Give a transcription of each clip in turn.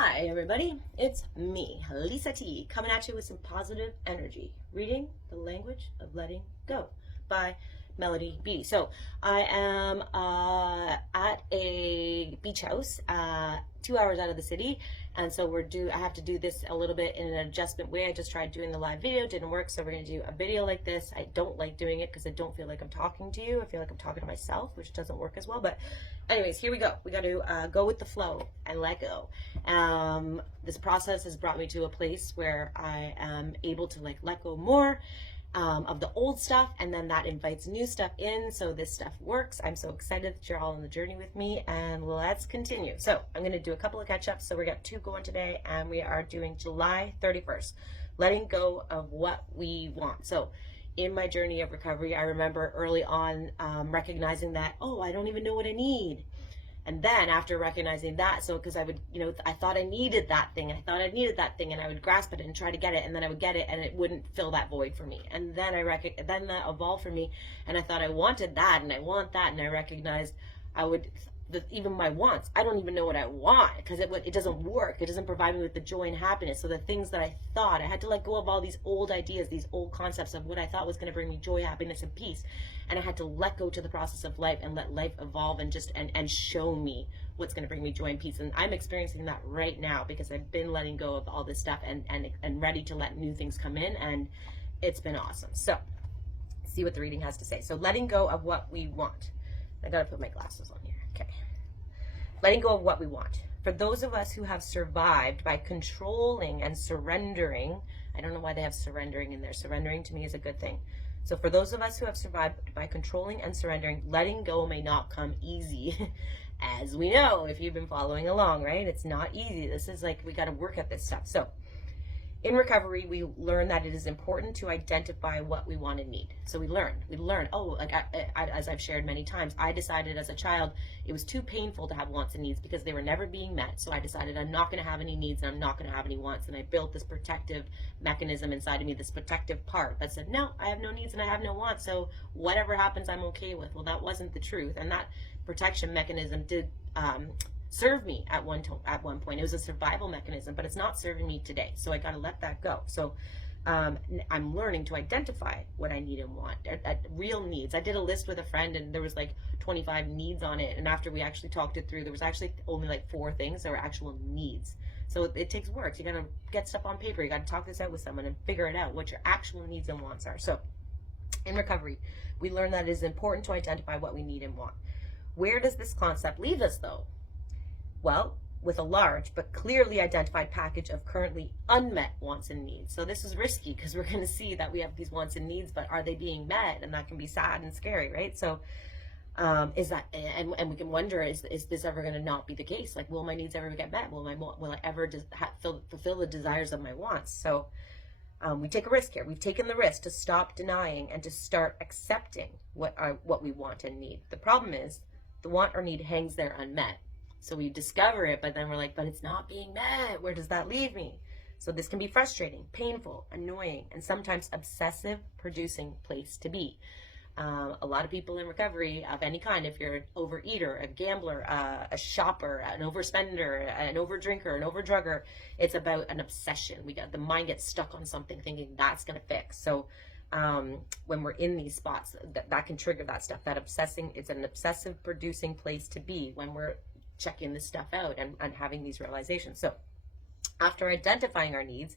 Hi everybody, it's me, LisaT, coming at you with some positive energy. Reading The Language of Letting Go by Beattie. So I am at a beach house 2 hours out of the city, and so I have to do this a little bit in an adjustment way. I just tried doing the live video, didn't work, so we're going to do a video like this. I don't like doing it because I don't feel like I'm talking to you. I feel like I'm talking to myself, which doesn't work as well. But anyways, here we go. We got to go with the flow and let go. This process has brought me to a place where I am able to let go more of the old stuff, and then that invites new stuff in, so this stuff works. I'm so excited that you're all on the journey with me, and let's continue. So I'm going to do a couple of catch-ups. So we got 2 going today, and we are doing July 31st, letting go of what we want. So in my journey of recovery, I remember early on recognizing that, oh, I don't even know what I need. And then after recognizing that, so because I would, I thought I needed that thing, and I would grasp it and try to get it, and then I would get it, and it wouldn't fill that void for me. And then then that evolved for me, and I thought I wanted that, and I want that, and I recognized even my wants, I don't even know what I want, because it doesn't work. It doesn't provide me with the joy and happiness. So the things that I thought, I had to let go of all these old ideas, these old concepts of what I thought was going to bring me joy, happiness, and peace. And I had to let go to the process of life and let life evolve and show me what's going to bring me joy and peace. And I'm experiencing that right now because I've been letting go of all this stuff and ready to let new things come in, and it's been awesome. So see what the reading has to say. So letting go of what we want. I gotta put my glasses on here. Okay. Letting go of what we want. For those of us who have survived by controlling and surrendering, I don't know why they have surrendering in there. Surrendering to me is a good thing. So for those of us who have survived by controlling and surrendering, letting go may not come easy. As we know, if you've been following along, right? It's not easy. This is we got to work at this stuff. So in recovery, we learn that it is important to identify what we want and need. So we learn, as I've shared many times, I decided as a child, it was too painful to have wants and needs because they were never being met. So I decided I'm not going to have any needs and I'm not going to have any wants. And I built this protective mechanism inside of me, this protective part that said, no, I have no needs and I have no wants. So whatever happens, I'm okay with. Well, that wasn't the truth. And that protection mechanism did, serve me at one point. It was a survival mechanism, but it's not serving me today. So I got to let that go. So I'm learning to identify what I need and want, real needs. I did a list with a friend, and there was 25 needs on it. And after we actually talked it through, there was actually only 4 things that were actual needs. So it takes work. You got to get stuff on paper. You got to talk this out with someone and figure it out, what your actual needs and wants are. So in recovery, we learn that it is important to identify what we need and want. Where does this concept leave us, though? Well, with a large but clearly identified package of currently unmet wants and needs. So this is risky because we're going to see that we have these wants and needs, but are they being met? And that can be sad and scary, right? So is that, and we can wonder, is this ever going to not be the case? Will my needs ever get met? Will I ever fulfill the desires of my wants? So we take a risk here. We've taken the risk to stop denying and to start accepting what we want and need. The problem is the want or need hangs there unmet. So we discover it, but then we're but it's not being met. Where does that leave me? So this can be frustrating, painful, annoying, and sometimes obsessive producing place to be. A lot of people in recovery of any kind, if you're an overeater, a gambler, a shopper, an overspender, an overdrinker, an overdrugger, it's about an obsession. The mind gets stuck on something thinking that's going to fix. So when we're in these spots, that can trigger that stuff. That obsessing, it's an obsessive producing place to be when we're checking this stuff out and having these realizations. So after identifying our needs,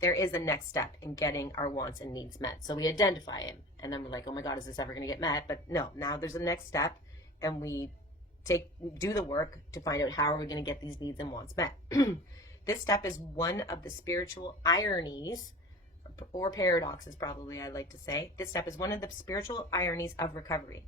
there is a next step in getting our wants and needs met. So we identify them, and then we're oh my God, is this ever going to get met? But no, now there's a next step, and we do the work to find out how are we going to get these needs and wants met. This step is one of the spiritual ironies, or paradoxes probably I like to say. This step is one of the spiritual ironies of recovery.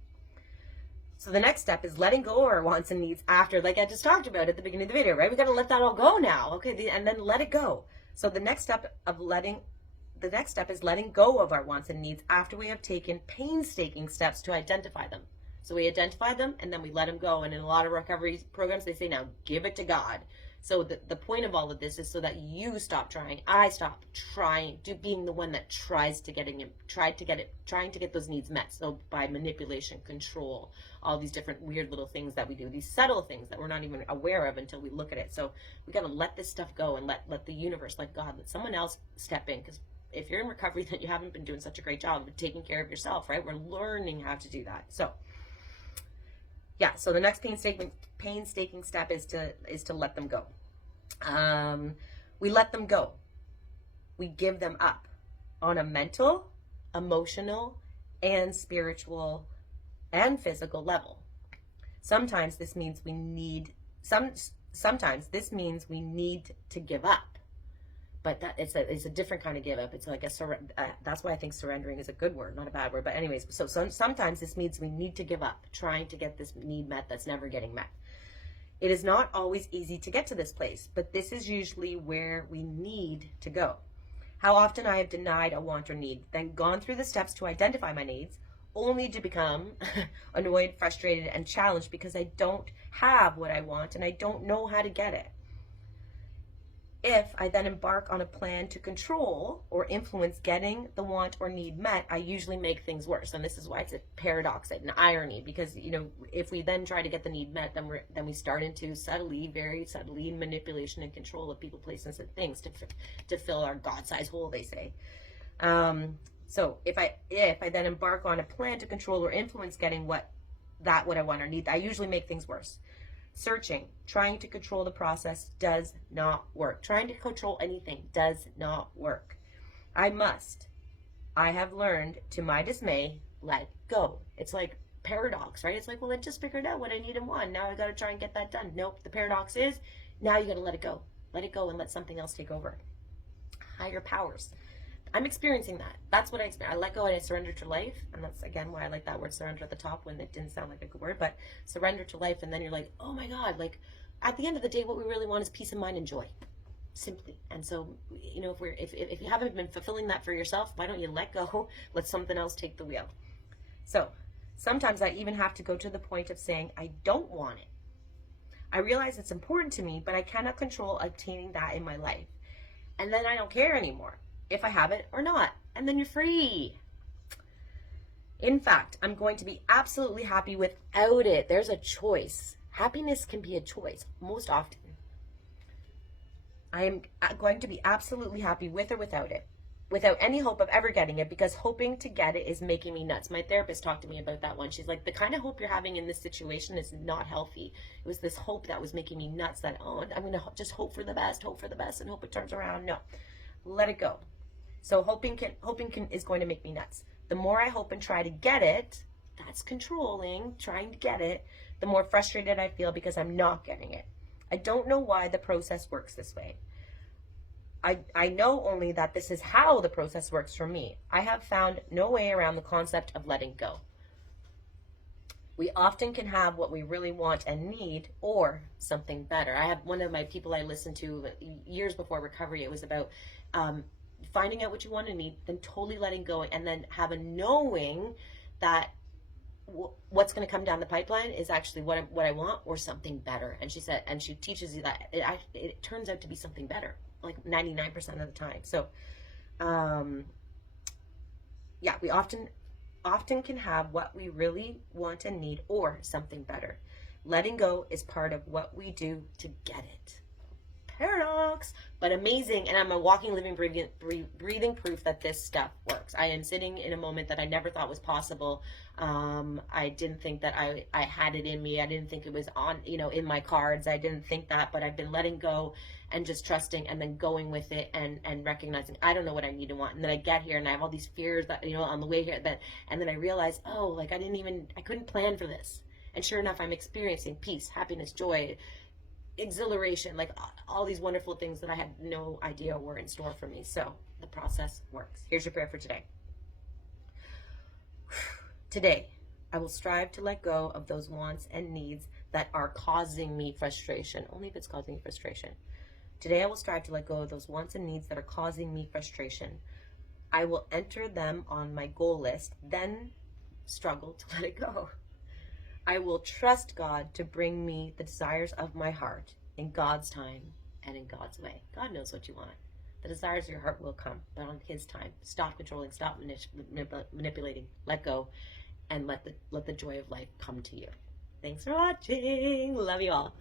So the next step is letting go of our wants and needs after, like I just talked about at the beginning of the video, right? We got to let that all go now, okay? And then let it go. So the next step is letting go of our wants and needs after we have taken painstaking steps to identify them. So we identify them and then we let them go. And in a lot of recovery programs, they say, now give it to God. So the point of all of this is so that you stop trying, I stop trying, being the one that trying to get those needs met. So by manipulation, control, all these different weird little things that we do, these subtle things that we're not even aware of until we look at it. So we got to let this stuff go and let the universe, let God, let someone else step in. Because if you're in recovery, then you haven't been doing such a great job of taking care of yourself, right? We're learning how to do that. So yeah, so the next painstaking step is to let them go. We let them go. We give them up on a mental, emotional, and spiritual and physical level. Sometimes this means we need to give up. But it's a different kind of give up. It's like that's why I think surrendering is a good word, not a bad word. But anyways, so sometimes this means we need to give up trying to get this need met that's never getting met. It is not always easy to get to this place, but this is usually where we need to go. How often I have denied a want or need, then gone through the steps to identify my needs, only to become annoyed, frustrated, and challenged because I don't have what I want and I don't know how to get it. If I then embark on a plan to control or influence getting the want or need met, I usually make things worse. And this is why it's a paradox, an irony, because, you know, if we then try to get the need met, then we start into very subtly manipulation and control of people, places, and things to fill our God-sized hole, they say. So if I then embark on a plan to control or influence getting what I want or need, I usually make things worse. Searching, trying to control the process does not work. Trying to control anything does not work. I have learned, to my dismay, let go. It's like paradox, right? It's like, well, I just figured out what I need and want. Now I got to try and get that done. Nope. The paradox is, now you got to let it go. Let it go and let something else take over. Higher powers. I'm experiencing that. That's what I experience. I let go and I surrender to life. And that's, again, why I like that word surrender at the top when it didn't sound like a good word. But surrender to life, and then you're like, oh my God, like at the end of the day, what we really want is peace of mind and joy. Simply. And so, you know, if you haven't been fulfilling that for yourself, why don't you let go? Let something else take the wheel. So sometimes I even have to go to the point of saying, I don't want it. I realize it's important to me, but I cannot control obtaining that in my life. And then I don't care anymore if I have it or not. And then you're free. In fact, I'm going to be absolutely happy without it. There's a choice. Happiness can be a choice most often. I am going to be absolutely happy with or without it, without any hope of ever getting it, because hoping to get it is making me nuts. My therapist talked to me about that one. She's like, the kind of hope you're having in this situation is not healthy. It was this hope that was making me nuts, that, oh, I'm going to just hope for the best, and hope it turns around. No, let it go. So hoping is going to make me nuts. The more I hope and try to get it, that's controlling, trying to get it, the more frustrated I feel because I'm not getting it. I don't know why the process works this way. I know only that this is how the process works for me. I have found no way around the concept of letting go. We often can have what we really want and need, or something better. I have one of my people I listened to years before recovery. It was about finding out what you want and need, then totally letting go, and then have a knowing that what's going to come down the pipeline is actually what I want, or something better. And she said, and she teaches you that it turns out to be something better, like 99% of the time. So, yeah, we often can have what we really want and need, or something better. Letting go is part of what we do to get it. Paradox, but amazing. And I'm a walking, living, breathing proof that this stuff works. I am sitting in a moment that I never thought was possible. I didn't think that I had it in me. I didn't think it was on, in my cards. I didn't think that, but I've been letting go and just trusting, and then going with it, and recognizing I don't know what I need to want. And then I get here and I have all these fears that, on the way here, and then I realize, oh, like I couldn't plan for this. And sure enough, I'm experiencing peace, happiness, joy, exhilaration, like all these wonderful things that I had no idea were in store for me. So the process works. Here's your prayer for today. Today, I will strive to let go of those wants and needs that are causing me frustration, only if it's causing me frustration. Today, I will strive to let go of those wants and needs that are causing me frustration. I will enter them on my goal list, then struggle to let it go. I will trust God to bring me the desires of my heart, in God's time and in God's way. God knows what you want. The desires of your heart will come, but on His time. Stop controlling, stop manipulating, let go, and let the joy of life come to you. Thanks for watching. Love you all.